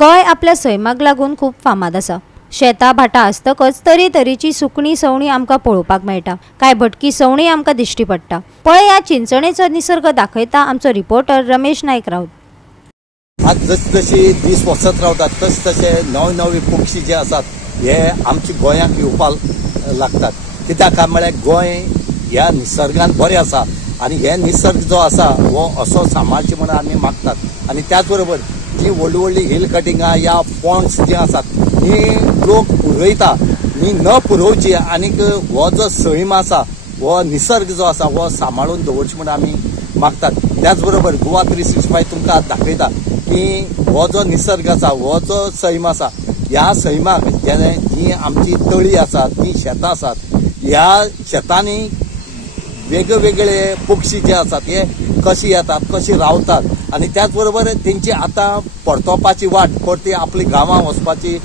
गोय आपल्या सैमाक लागून खूप फामाद आसा। शेतां भाटां आसतकच तरेतरेची सुकणी सवणी आमकां पळोवपाक मेळटा। काय भटकी सवणी आमकां दिश्टी पडटा। पळय ह्या चिंचणेचो निसर्ग दाखयता आमचो रिपोर्टर रमेश नायक राऊत। आज जशी दीस वचत रावतात तसे नवे नवे पक्षी जे आसात हे आमच्या गोंयांक येवपाक लागतात। कित्याक काय म्हळ्यार गोंय ह्या निसर्गान बरें आसा आनी हे निसर्ग जो आसा हो असो सांबाळचे म्हणून आमी मागतात। आनी त्याच बरोबर जी व्हडली व्हडली हिल कटिंगां या पॉन्ड्स जे आसात ही लोक पुरयता ही न पुरोवची आनीक हो जो सैम आसा हो निसर्ग जो आसा हो सांबाळून दवरचे म्हणून आमी मागतात। त्याच बरोबर गोवा 365 तुमकां दाखयता की हो जो निसर्ग आसा हो जो सैम आसा ह्या सैमाक जी आमची तळी आसात ती शेतां आसात ह्या शेतांनी वेगवेगळे पक्षी जे आसात हे कशी येतात कशी रावतात आनी त्याच बरोबर तेंची आतां परतोवपाची वाट परती आपली गांवां वचपाची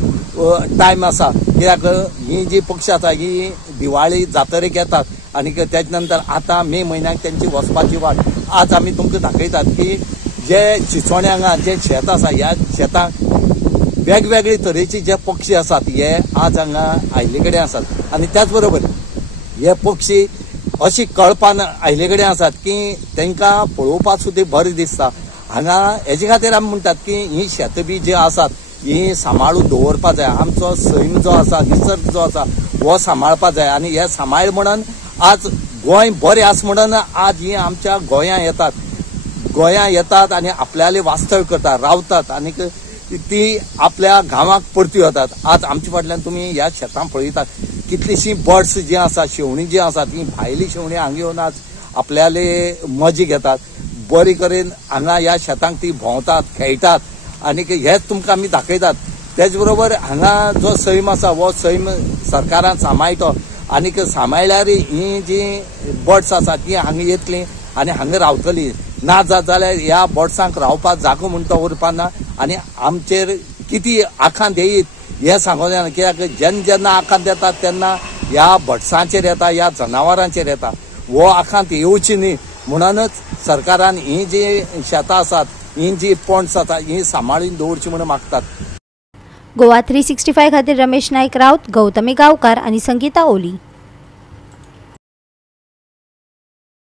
टायम आसा। कित्याक ही जी पक्षी आसा ही दिवाळी जातरेक येतात आनी त्याच नंतर आतां मे म्हयन्याक तेंची वचपाची वाट। आज आमी तुमकां दाखयतात की जे चिंचोण्या जे शेत आसा ह्या शेतांक वेगवेगळे तरेचे जे पक्षी आसात हे आज हांगा आयले कडेन आसात आनी त्याच बरोबर हे पक्षी अशी कळपान आयले कडेन आसात की तांकां पळोवपाक सुद्दां बरें दिसता। हांगा हेजे खातीर आमी म्हणटात की ही शेतां बी जी आसात ही सांबाळून दवरपा जाय। आमचो सैम जो आसा निसर्ग जो आसा हो सांबाळपा जाय आनी हे सांबाळ म्हणून आज गोंय बरें आसा म्हणून आज ही आमच्या गोंयां येतात आनी आपल्याले वास्तव्य करतात रावतात आनीक ती आपल्या गांवांक परती वतात। आज आमच्या फाटल्यान तुमी ह्या शेतां पळयतात कितलीशीं बर्ड्स जी आसा शेवणीं जी आसा ती भायली शेवणीं हांगा येवन आज आपल्याले मजा घेतात बरी करून हांगा ह्या शेतांक ती भोंवतात खेळटात आनीक हेच तुमकां आमी दाखयतात। तेच बरोबर हांगा जो सैम आसा हो सैम सरकारान सांबाळटो आनीक सांबाळल्यार ही जी बर्ड्स आसा ती हांगा येतली आनी हांगा रावतली ना जाल्यार ह्या बर्ड्सांक रावपाक जागो म्हूण तो उरपाना आनी आमचेर किती आखांत येयत हे सांगूंक जायना। कित्याक जेन्ना आखांत येतात तेन्ना ह्या बर्ड्सांचेर येता ह्या जनावरांचेर येता हो आखांत येवची न्ही म्हणूनच सरकारान ही जी शेतां आसात ही जी पॉन्ड्स आसात ही सांबाळून दवरची म्हणून मागतात। गोवा 365 खातीर रमेश नायक राऊत, गौतमी गांवकार आनी संगीता ओली।